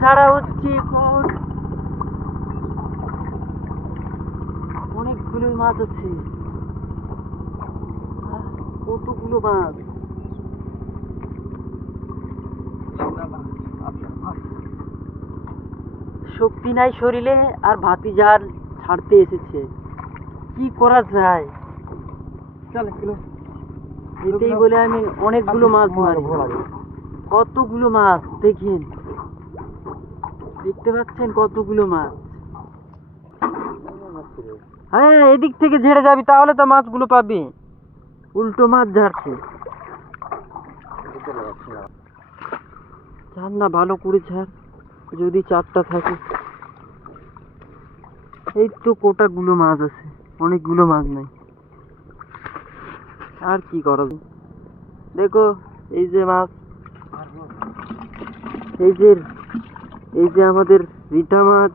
ছাড়া হচ্ছে এখন অনেকগুলো মাছ আছে। কতগুলো মাছ! শক্তি নাই শরীরে আর ভাতিজার ছাড়তে এসেছে, কি করা যায়? এতেই বলে আমি অনেকগুলো মাছ মারি। কতগুলো মাছ দেখেন, দেখতে পাচ্ছেন কতগুলো মাছ। হ্যাঁ, এদিক থেকে ঝেড়ে যাবি তাহলে তো মাছগুলো পাবি। উল্টো মাছ ঝাড়ছে। ছাড় না, ভালো করে ছাড়, যদি চারটা থাকে। এই তো কোটাগুলো মাছ আছে, অনেকগুলো মাছ নাই। আর কি করা যায়? দেখো, এই যে মাছ, এই যে আমাদের রিঠা মাছ,